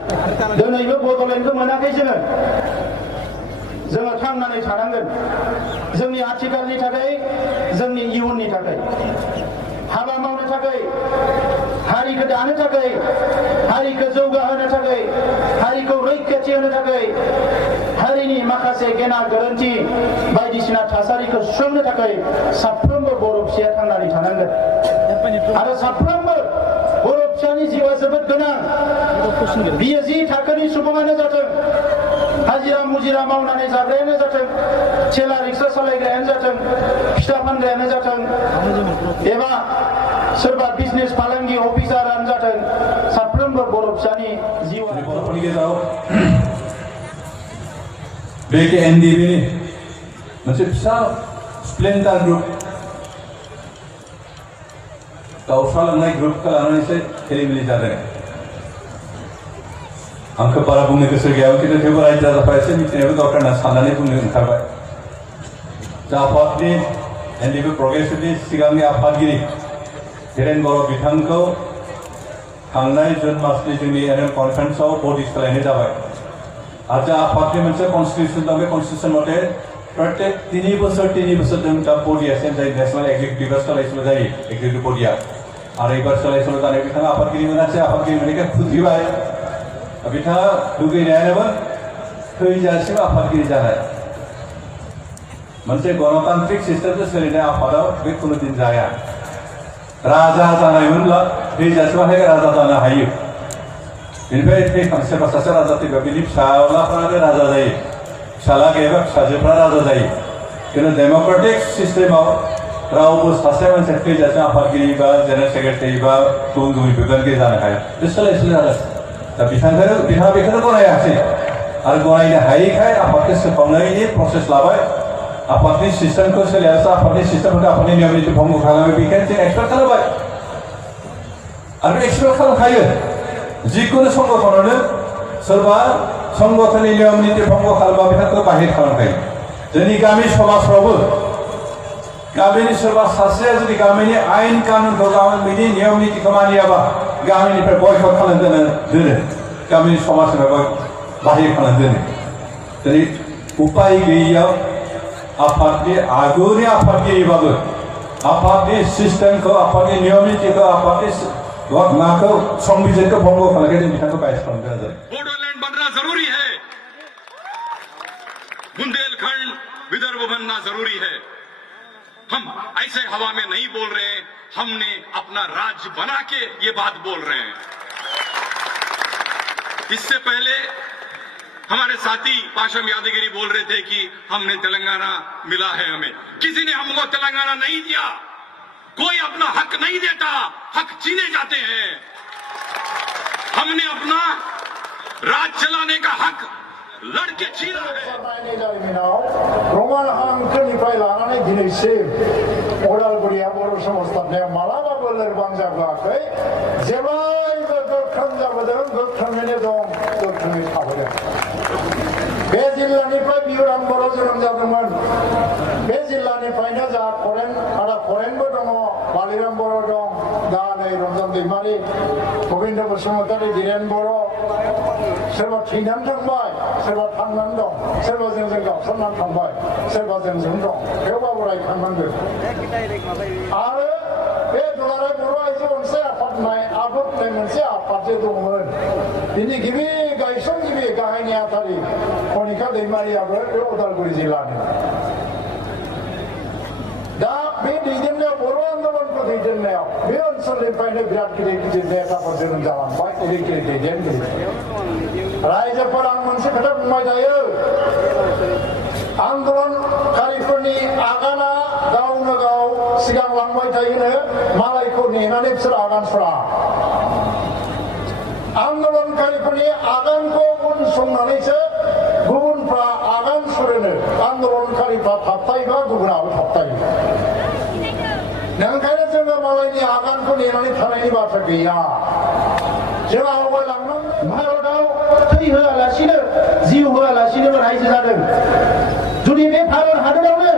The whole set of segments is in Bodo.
दिनैबो बड'लेण्डखौ मोनाखै जोङो थांनानै थानांगोन जोंनि आथिखालनि थाखाय जोंनि इयुननि थाखाय हाबा मावनो थाखाय हारिखौ दानो थाखाय हारिखौ जौगाहोनो थाखाय हारिखौ रैखाथि होनो थाखाय हारिनि माखासे गेना गोरोन्थि बायदिसिना थासारिखौ सुस्रांनो थाखाय साफ्रोमबो बर' फिसाया थांनानै थानांगोन आरो साफ्रोमबो बर' फिसानि जिउआ जोबोद गोनां बियो जि थाखोनि सुबुङानो जाथों हाजिरा मुजिरा मावनानै जाग्रायानो जाथों थेला रिक्सा सालायग्रायानो जाथों फिथा फानग्रायानो जाथों एबा सोरबा बिजनेस फालांगि अफिसारानो जाथों साफ्रोमबो बर' फिसानि जिउआ बर'फोरनि गेजेराव बे एनडिबिनि मोनसे फिसा स्प्लेन्डार ग्रुप गावस्रालांनाय ग्रुपखौ लानानैसो खेलिमेलि जादों आंखौ बारा बुंनो गोसो गैयामोन खिन्थु थेवबो रायजो राजाफ्रा एसे मिथिनायबो दरकार होनना साननानै बुंनो ओंखारबाय आफादनि एनडिबि प्रग्रेसिभनि सिगांनि आफादगिरि धीरेन बर' बिथांखौ थांनाय जुन मासनि जोंनि एनुवेल कनफारेन्सआव बडि सोलायनाय जाबाय आरो जा आफादनि मोनसे कन्स्टिटिउसन दं बे कन्स्टिटिउसन मथे प्रत्येक 3 बोसोर जों दा बडिया चेन्ज जायो नेशनेल एक्जिकिउटिभआ सोलाय सोल' जायो एक्जिकिउटिभ बडिया आरो एबार सोलाय सोल' जानाय बिथाङा आफादगिरि मोनासै आफादगिरि मोनैखाय फुजिबाय बिथाङा लुगैनायानोमोन थैजासिम आफादगिरि जानाय मोनसे गणतान्त्रिक सिस्टेमजों सोलिनाय आफादाव बे खुनु दिन जाया राजा जानायमोनब्ला थैजासिमाहाय राजा जानो हायो बेनिफ्राय सोरबा सासे राजा थैबा बिनि फिसालाफ्रानो राजा जायो फिसाला गैयाबा फिसाजोफ्रा राजा जायो खिन्थु डेम'क्रेटिक सिस्टेमाव रावबो सासे मानसिया थैजासिम आफादगिरि बा जेनेरेल सेक्रेटारि बा गुबुन गुबुन बिबानगिरि जानो हाया बे सोलाय सोल जादों दा बिथाङा बेखौनो गनायाखै आरो गनायनो हायैखाय आफादखौ सोखावनायनि प्रसेस लाबाय आफादनि सिस्टेमखौ सोलियासो आफादनि सिस्टेमखौ आफादनि नियम निति भंग खालामो बेखायनो जों एक्सपेक्ट खालामबाय आरो एक्सपेक्ट खालामखायो जिखुनु संगठनावनो सोरबा संगठननि नियम निति भंग खालामबा बिथांखौ बाहिर खालामखायो जोंनि गामि समाजफ्रावबो गामिनि सोरबा सासेया जुदि गामिनि आयेन कानुनखौ गामिनि नियम नितिखौ मानियाबा गामिनिफ्राय बयकट खालामनो दोनो गामिनि समाजनिफ्राय बाहिर खालामनो दोनो दिनै उपाय गैयैयाव आफादनि आगुनि आफादगिरिबाबो आफादनि सिस्टेमखौ आफादनि नियम नितिखौ आफादनि माखौ संबिजिरखौ भंग खालामनानै जों बिथांखौ बाहिर खालामनो गोनां जादों बोडोलैंड बनना जरूरी है बुंदेलखंड विदर्भ बनना जरूरी है हम ऐसे हवा में नहीं बोल रहे हैं हमने अपना राज्य बना के ये बात बोल रहे हैं इससे पहले हमारे साथी पाशम यादगिरी बोल रहे थे कि हमने तेलंगाना मिला है हमें किसी ने हमको तेलंगाना नहीं दिया कोई अपना हक नहीं देता हक छीने जाते हैं हमने अपना राज चलाने का हक लड़के छीना है रमान हांखोनिफ्राय लानानै दिनैसिम उदालगुरिया बर' समाज दानायाव मालाबाबो लोरबां जाबोआखै जेब्लायबो गोख्रों जाबोदों गोख्रोङैनो दं गोख्रोङै थाबोदों बे जिल्लानिफ्राय बियुराम बर' जोनोम जादोंमोन बे जिल्लानिफ्रायनो जा खरेनबो दङ बालिराम बर' दं दा नै रन्जन दैमारि गबिन्द बसुमतारी धीरेन बर' सोरबा थैनानै थांबाय सोरबा थांनानै दं सोरबा जोंजों गावस्रानानै थांबाय सोरबा जोंजों दं थेवबाबो रायखांनांगोन आरो बे दुलाराय बर' आइजो अनसाय आफाद होननाय मोनसे आफाद जे दंमोन बिनि गिबि गायसनगिरि गाहाय नेहाथारि कनिका दैमारियाबो बे उदालगुरि जिल्लानि दा बे दैदेननायाव बर' आन्दलनखौ दैदेननायाव बे ओनसोलनिफ्रायनो बिराद गिदिर गिदिर नेताफोर जोनोम जालांबाय गिदिर गिदिर दैदेनगिरि रायजोफोर आं मोनसे खोथा बुंबाय थायो आन्दलनकारिफोरनि आगाना गावनो गाव सिगांलांबाय थायोनो मालायखौ नेनानै बिसोर आगान सुरा आन्दलनकारिफोरनि आगानखौ उनसंनानैसो गुबुनफ्रा आगान सुरोनो आन्दलनकारिफ्रा थाबथायोबा गुबुनाबो थाबथायो ओंखायनो जोङो मालायनि आगानखौ नेनानै थानायनि बाथ्रा गैया जों आवगायलांनांगौ भारतआव थै होआलासिनो जिउ होआलासिनो रायजो जादों जुदि बे भारत हादरावनो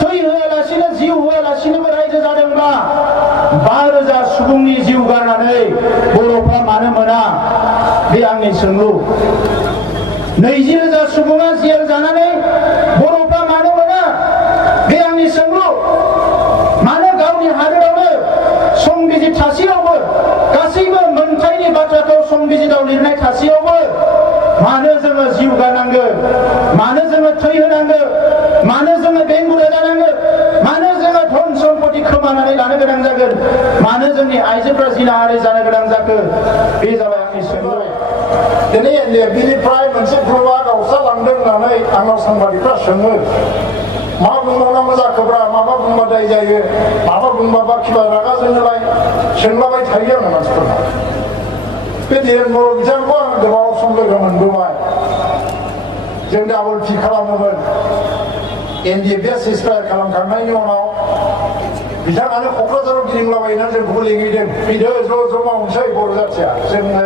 थै होआलासिनो जिउ होआलासिनोबो रायजो जादोंब्ला 5,000 सुबुंनि जिउ गारनानै बर'फ्रा मानो मोना बे आंनि सोंलु 20,000 सुबुङा जेल जानानै बर'फ्रा मानो मोना बे आंनि सोंलु मानो गावनि हादोरावनो संबिजित थासेयावबो गासैबो मोनथायनि बाथ्राखौ संबिजिताव लिरनाय थासेयावबो मानो जोङो जिउ गारनांगो मानो जोङो थै होनांगो मानो जोङो बेंगुरा जानांगो मानो जोङो धन सम्पति खोमानानै लानो गोनां जागोन मानो जोंनि आइजोफ्रा जिनाहारि जानो गोनां जाखो बे जाबाय आंनि सोंलु दिनै बिनिफ्राय मोनसे ग्रुपआ गावस्रालांदों होननानै आंनाव साংबादिकफ्रा सोङो मा बुंबावनांगौ जाखोब्रा माबा बुंबा दाय जायो माबा बुंबा बाखिबा रागा जोङोलाय सोंलाबाय थायो आङो मानसिफोरना बे धीरेन बर' बिथांखौ आं गोबाव सम लोगो मोनबोबाय जों डाबल टि खालामोमोन NDFS एक्सपायार खालामखांनायनि उनाव बिथाङानो क'क्राझाराव गिदिंलाबायनानै जोंखौबो लिंहैदों फैदो ज' मावनोसै बर' जाथिया जोङो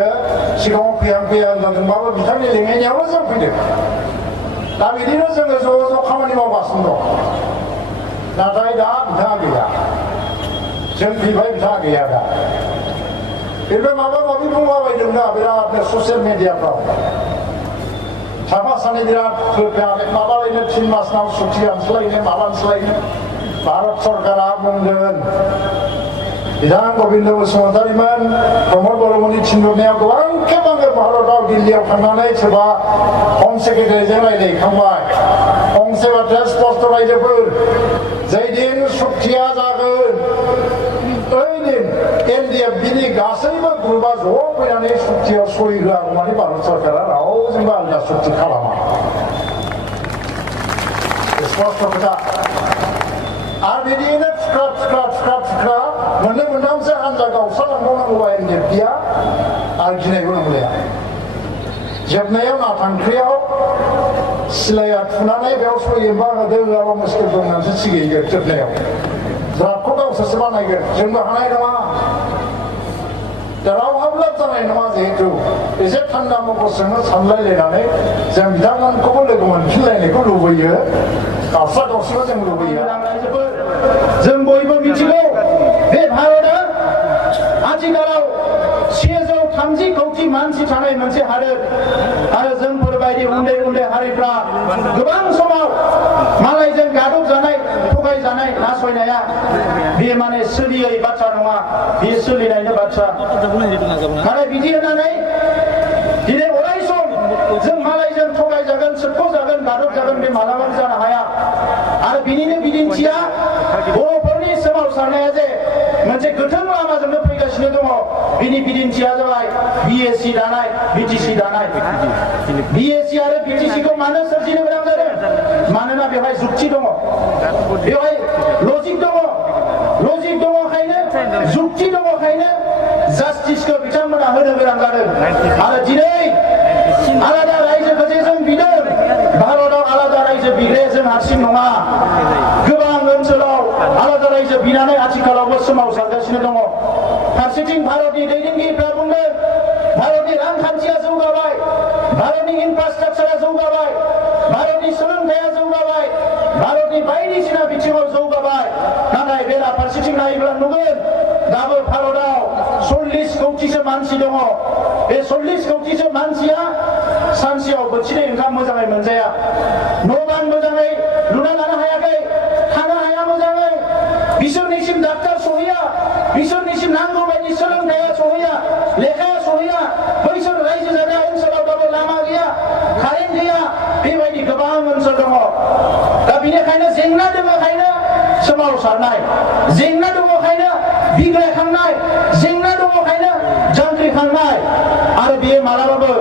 सिगाङाव फैया जादोंबाबो बिथांनि लिंहैनायावल' जों फैदों दा बिदिनो जोङो ज' खामानि मावगासिनो दं नाथाय दा बिथाङा गैया जों फैबाय बिथाङा गैया दा बेनिफ्राय माबा माबि बुंलाबायदों दा बिरादनो ससियेल मिडियाफ्राव साफा सानै बिराद माबालायनो 3 मासनाव सुथि आनसलायनो माबा आनसलायनो भारत सरकारा बुंदों बिथां गबिन्द बसुमतारीमोन प्रमद बर'मोननि थिनहरनायाव गोबां खेब आङो भारताव दिल्लीयाव थांनानै सोरबा हम सेक्रेटारिजों रायज्लायखांबाय फंसे बाथ्राया स्पष्ट रायजोफोर जै दिन सुक्तिया जागोन ओइ दिन NDFBनि गासैबो ग्रुपआ ज' फैनानै सुक्तियाव सहि होआगौ माने भारत सरकारा रावजोंबो आलदा सुक्ति खालामा स्पष्ट खोथा आरो बिदिनो थुख्रा मोननै मोनथामसो हान्जा गावस्रालांबावनांगौबा NDFBआ आरो गिनायबो नंलिया जोबनायाव नाथांख्रियाव सिलाया थुनानै बेयाव सहिबा होदो होआबा मुस्किल दं होननानैसो सिगैगोन जोबनायाव द्राफ्टखौ गावसोरसो बानायगोन जोंबो हानाय नङा दा रावहाबो लाब जानाय नङा जिहेतु एसे थान्दा मगजजोंनो सानलायलायनानै जों बिथांमोनखौबो लोगो मोनफिनलायनायखौ लुबैयो गावस्राखौ जों लुबैयो जों बयबो मिथिगौ बे भारतआ आथिखालाव 130 कौटि मानसि थानाय मोनसे हादोर आरो जोंफोरबायदि उन्दै हारिफ्रा गोबां समाव मालायजों गादब जानाय थगाय जानाय नासयनाया बे माने सोलियै बाथ्रा नङा बे सोलिनायनि बाथ्रा नाथाय बिदि होननानै दिनै अराय सम जों मालायजों थगाय जागोन सोबख' जागोन गादब जागोन बे मालाबाबो जानो हाया आरो बिनिनो बिदिन्थिया बर'फोरनि सोमावसारनाया जे मोनसे गोथों लामाजोंनो फैगासिनो दङ बिनि बिदिन्थिया जाबाय BSc दानाय BTC दानाय BSc आरो BTC खौ मानो सोरजिनो गोनां जादों मानोना बेवहाय जुक्ति दङ बेवहाय लजिक दङखायनो जुक्ति दङखायनो जास्टिसखौ बिथांमोना होनो गोनां जादों आरो दिनै आलादा रायजोखौ जे जों बिदों भारताव आलादा रायजो बिग्राया जों हारसिं नङा गोबां ओनसोलाव आलादा रायजो बिनानै आथिखालावबो सोमावसारगासिनो दङ फारसेथिं भारतनि दैदेनगिरिफ्रा बुंदों भारतनि रांखान्थिया जौगाबाय भारतनि इनफ्रास्ट्राक्चारा जौगाबाय भारतनि सोलोंथाइया जौगाबाय भारतनि बायदिसिना बिथिङाव जौगाबाय नाथाय बेराफारसेथिं नायोब्ला नुगोन दाबो भारताव 40 कौटिसो मानसि दङ बे 40 कौटिसो मानसिया सानसेयाव बोथिनै ओंखाम मोजाङै मोनजाया न' बां मोजाङै लुना लानो हायाखै थानो हाया मोजाङै बिसोरनिसिम डाक्टार सहैया बिसोरनिसिम नांगौ बायदि सोलोंथाइया सहैया लेखाया सहैया बैसोर रायजो जानाय ओनसोलाव दाबो लामा गैया कारेन्ट गैया बेबायदि गोबां ओनसोल दङ दा बेनिखायनो जेंना दङखायनो सोमावसारनाय जेंना दङखायनो बिग्रायखांनाय जेंना दङखायनो जांख्रिखांनाय आरो बेयो मालाबाबो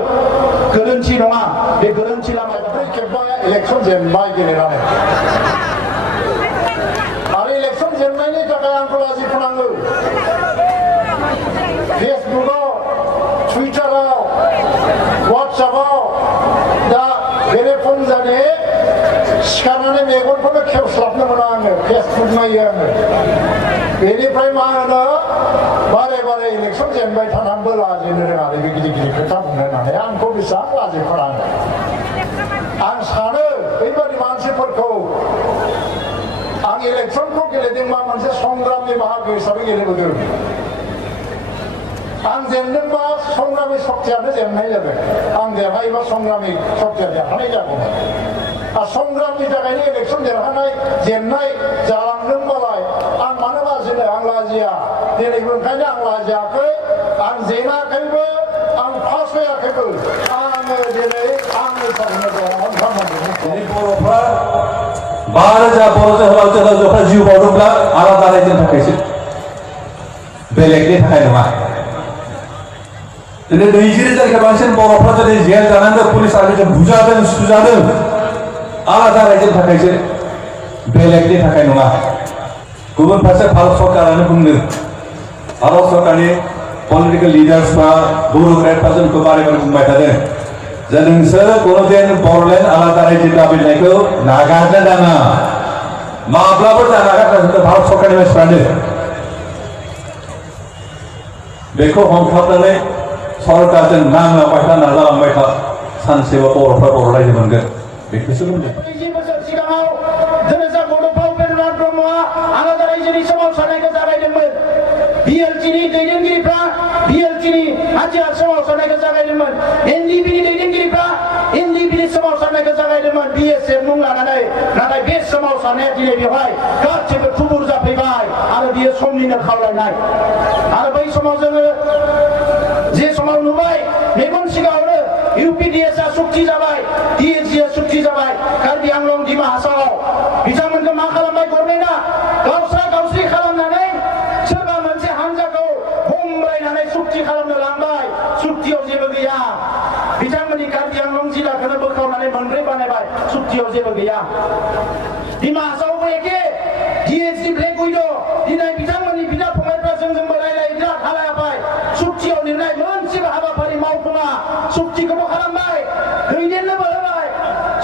गोरोन्थि नङा बे गोरोन्थि लामा इलेक्सन जेनबाय गेलेनानै आरो इलेक्सन जेननायनि थाखाय आंखौ लाजि फोनाङो फेसबुकआव टुइटाराव वाट्सएपआव दा बेरेफोन जाने सिखारनानै मेगनखौनो खेवस्लाबनो मोना आङो फेसबुक नायो आङो बेनिफ्राय मा होनो बारे इलेक्सन जेनबाय थानानैबो लाजिनो रोङा बे गिदिर खोथा बुंनो होननानै आंखौ बेसेबां लाजि फोनाङो आं सानो बैबादि मानसिफोरखौ आं इलेक्सनखौ गेलेदोंबा मोनसे संग्रामनि बाहागो हिसाबै गेलेबोदों आं जेनदोंबा संग्रामि शक्तियानो जेननाय जादों आं देरहायोबा संग्रामि शक्तिया देरहानाय जागौमोन आरो संग्रामनि थाखायनो इलेक्सन देरहानाय जेननाय जालांदोंबालाय आं मानो लाजिनो आं लाजिया दिनैबो ओंखायनो आं लाजियाखै आं जेनाखैबो आं पास जायाखैबो आङो दिनै आंनि थाखायनो देरहागोन दिनै बर'फ्रा 12,000 बर' जोहोलावजोफ्रा जिउ बाउदोंब्ला आलादा रायजोनि थाखायसो बेलेगनि थाखाय नङा दिनै 20,000 बांसिन बर'फ्रा दिनै जेल जानांदों पुलिस आर्मिजों बुजादों सुजादों आलादा रायजोनि थाखायसो बेलेगनि थाखाय नङा गुबुन फारसे भारत सरकारानो बुंदों भारत सरकारनि पलिटिकेल लिडार्सफ्रा बुर'क्रेटफ्रा जोंखौ बारे बारे बुंबाय थादों जे नोंसोरो कुनुदिन बर'लेण्ड आलादा रायजो दाबिनायखौ नागारनो नाङा माब्लाबो नागारनो भारत सरकारनि मानसिफ्रानो बेखौ हमथाबनानै सरकारजों नांलांबाय था नाजालांबाय था सानसेबा बर'फ्रा बर' रायजो मोनगोन बेखौसो बुंदों 20 बोसोर सिगाङाव धोरोजा बड'फा उपेन्द्रनाथ ब्रह्मआ आलादा रायजोनि सोमावसारनायखौ जागायदोंमोन बिएलटिनि दैदेनगिरिफ्रा बिएलटिनि हाथियार सोमावसारनायखौ जागायदोंमोन एनडिपिनि दैदेनगिरिफ्रा एनडिपिनि सोमावसारनायखौ जागायदोंमोन बिएसएफ मुं लानानै नाथाय बे सोमावसारनाया दिनै बेवहाय गासैबो थुबुर जाफैबाय आरो बियो समनिनो खावलायनाय आरो बै समाव जोङो जे समाव नुबाय मेगन सिगाङावनो इउपिडिएसआ सुक्ति जाबाय डिएसजिआ सुक्ति जाबाय कार्बि आंलं डिमा हासावआव बिथांमोनखौ मा खालामबाय गभर्नमेन्टआ गावस्रा गावस्रि खालामनानै सोरबा मोनसे हान्जाखौ हमलायनानै सुक्ति खालामनो लांबाय सुक्तियाव जेबो गैया बिथांमोननि कार्बि आंलं जिल्लाखौनो बोखावनानै मोनब्रै बानायबाय सुक्तियाव जेबो गैया डिमा हासावआवबो एखे डिएसजि ब्लेक उइड' दिनै बिथांमोननि बिदा फंबायफ्रा जोंजोंबो रायलाय बिराद हालायाबाय सुक्तियाव लिरनाय मोनसेबो हाबाफारि मावफुङा सुक्तिखौबो खालामबाय दैदेननोबो होबाय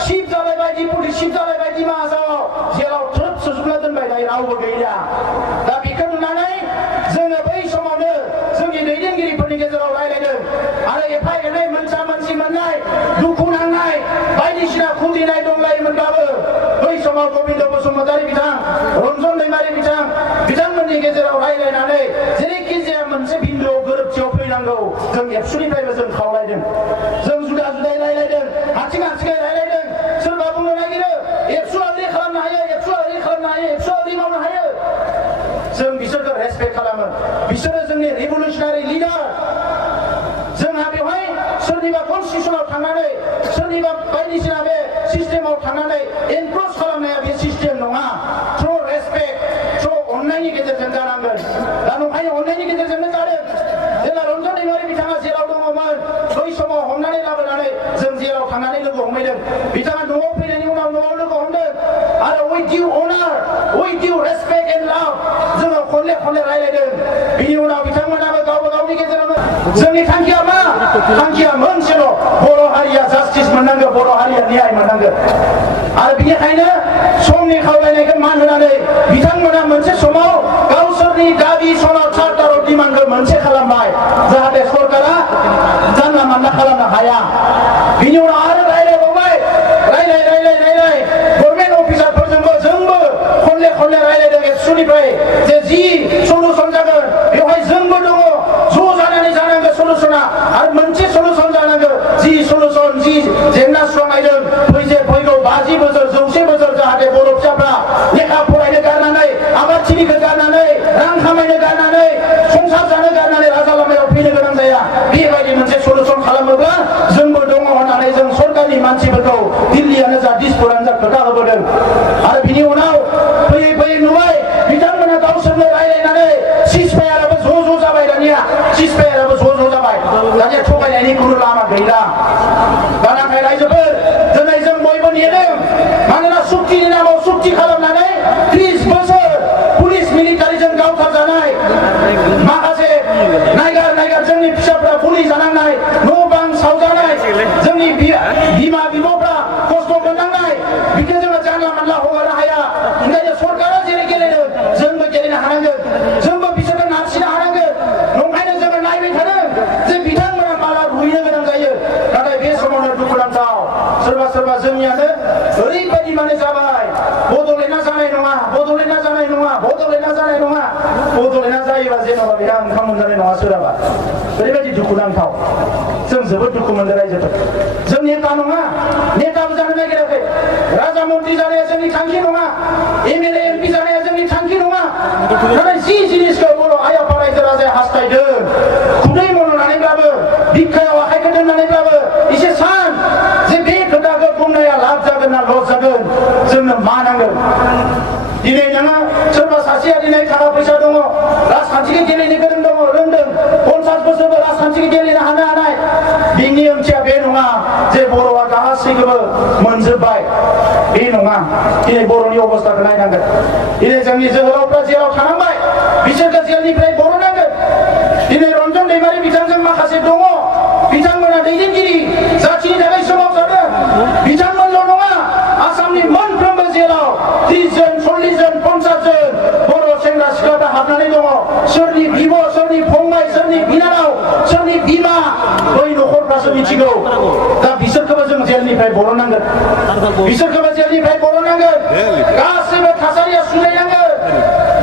शिफ जालायबाय डिपुटि शिफ जालायबाय डिमा हासावआव जेलाव थ्रोब सोजोबना दोनबाय दायो रावबो गैया दा बेखौ नुनानै जोङो बै समावनो जोंनि दैदेनगिरिफोरनि गेजेराव रायलायदों आरो एफा एनै मोनसा मोनसि मोननाय दुखु नांनाय बायदिसिना खुद्रिनाय दंलायोमोनब्लाबो बै समाव गबिन्द बसुमतारी बिथां रन्जन दैमारि बिथांमोननि गेजेराव रायलायनानै जेरैखि जाया मोनसे बिन्दोआव गोरोबथियाव फैनांगौ जों एबसुनिफ्रायबो जों खावलायदों जों जुदा जुदायै रायलायदों हारसिं हारसिङै रायलायदों सोरबा बुंनो नागिरो एबसुआ ओरै खालामनो हायो एबसुआ ओरै खालामनो हायो एबसुआ ओरै मावनो हायो जों बिसोरखौ रेसपेक्ट खालामो बिसोरो जोंनि रिभलिउसनारि लिडार जोंहा बेवहाय सोरनिबा कनस्टिटिउसनाव थांनानै सोरनिबा बायदिसिना बे सिस्टेमाव थांनानै एनक्रोच खालामनाया बे सिस्टेम नङा थ्रु रेसपेक्ट थ्रु अननायनि गेजेरजों जानांगोन दा नंखायनो अननायनि गेजेरजोंनो जादों जेब्ला रन्जन दैमारि बिथाङा जेराव दङमोन बै समाव हमनानै लाबोनानै जों जेराव थांनानै लोगो हमहैदों बिथाङा न'आव फैनायनि उनाव न'आव लोगो हमदों आरो with due honour with due respect and love जोङो खनले खनले रायलायदों बिनि उनाव बिथांमोनाबो गावबा गावनि गेजेरावनो जोंनि थांखिया मा थांखिया मोनसेल' बर' हारिया जास्टिस मोननांगौ बर' हारिया न्याय मोननांगौ आरो बिनिखायनो समनि खावलायनायखौ मान होनानै बिथांमोना मोनसे समाव गावसोरनि दाबि सनद चार्टार अफ डिमान्डखौ मोनसे खालामबाय जाहाथे सरकारा जानला मानला खालामनो हाया बिनि उनाव आरो रायलायबावबाय रायलाय गभर्नमेन्ट अफिसारफोरजोंबो जोंबो खनले खनले रायलायदों एबसुनिफ्राय जे जि सलुसन जागोन बेवहाय जोंबो दङ ज' जानानै जानांगौ सलुसना आरो मोनसे सलुसन जानांगौ जि सलुसन जि जेंना सुस्रांनायदों फैगौ 50 बोसोर 100 बोसोर जाहाथे बर' फिसाफ्रा लेखा फरायनो गारनानै आबादथिलिखौ गारनानै रां खामायनो गारनानै संसार जानो गारनानै राजा लामायाव फैनो गोनां जाया बेबायदि मोनसे सलुसन खालामोब्ला जोंबो दङ होननानै जों सरकारनि मानसिफोरखौ दिल्लीयानो जा दिसपुरानो जा खोथा होबोदों आरो बिनि उनाव फैयै फैयै नुबाय बिथांमोना गावसोरनो रायलायनानै सिजफायाराबो ज' जाबाय दानिया सिजफायाराबो ज' जाबाय दानिया थगायनायनि खुनु लामा गैला दा नाथाय रायजोफोर दिनै जों बयबो नेदों मानोना सुक्तिनि नामाव सुक्ति खालामनानै 30 बोसोर पुलिस मिलिटारिजों गावथारजानाय माखासे नायगार जोंनि फिसाफ्रा गुलि जानांनाय न' बां सावजानाय जोंनि बिमा बिब'फ्रा खस्थ' मोननांनाय बिखौ जोङो जानला मानला हगारनो हाया ओंखायनो सरकारा जेरै गेलेदों जोंबो गेलेनो हानांगोन जोंबो बिसोरखौ नारसिनो हानांगोन नंखायनो जोङो नायबाय थादों जे बिथांमोना माला रुइनो गोनां जायो नाथाय बे समावनो दुखुनांथाव सोरबा जोंनियानो ओरैबायदि माने जाबाय बड'लेण्डआ जानाय नङा बड'लेण्ड बड'लेण्डआ जानाय नङा बड'लेण्डआ जानाय नङा बड'लेण्डआ जायोबा जेन'बा बेहा ओंखाम मोनजानाय नङा सोरहाबा ओरैबायदि दुखुनांथाव जों जोबोद दुखु मोनदों रायजोफोर जों नेता नङा नेताबो जानो नागिराखै राजा मन्त्रि जानाया जोंनि थांखि नङा एमएलए एमपि जानाया जोंनि थांखि नङा नाथाय जि जिनिसखौ बर' आइ आफा रायजो राजाया हास्थायदों खुदै मन'नानैब्लाबो बिखायाव आखाइखौ दोननानैब्लाबो एसे सान जे बे खोथाखौ बुंनाया लाब जागोन ना लस जागोन जोंनो मा नांगोन दिनै नोङो सोरबा सासेया दिनै थाखा फैसा दङ राजखान्थिखौ गेलेनो गोरों दङ रोंदों 50 बोसोरबो राजखान्थिखौ गेलेनो हानाय बिनि ओंथिया बे नङा जे बर'आ गासैखौबो मोनजोब्बाय बे नङा दिनै बर'नि अबस्थाखौ नायनांगोन दिनै जोंनि जोहोलावफ्रा जेराव थानांबाय बिसोरखौ जेलनिफ्राय बर'नांगोन दिनै रन्जन दैमारि बिथांजों माखासे दङ बिथांमोना दैदेनगिरि जाथिनि थाखाय सोमावसारदों बिथांमोनल' नङा आसामनि मोनफ्रोमबो जेलाव 30 जन 40 जन 50 जन बर' सेंग्रा सिख्लाफ्रा हाबनानै दङ सोरनि बिब' सोरनि फंबाय सोरनि बिनानाव सोरनि बिमा बै न'खरफ्रासो मिथिगौ दा बिसोरखौबो जों जेलनिफ्राय बर'नांगोन बिसोरखौबो जेलनिफ्राय बर'नांगोन गासैबो थासारिया सुलायनांगोन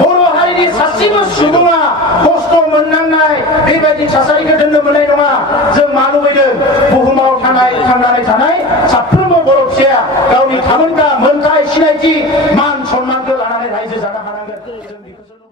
बर' हारिनि सासेबो सुबुङा खस्थ' मोननांनाय बेबायदि थासारिखौ दोननो मोननाय नङा जों मा लुबैदों बुहुमाव थांनानै थानाय साफ्रोमबो बर' फिसाया गावनि थामोनथा मोनथाय सिनायथि मान सन्मानखौ लानानै रायजो जानो हानांगोन जों बेखौसो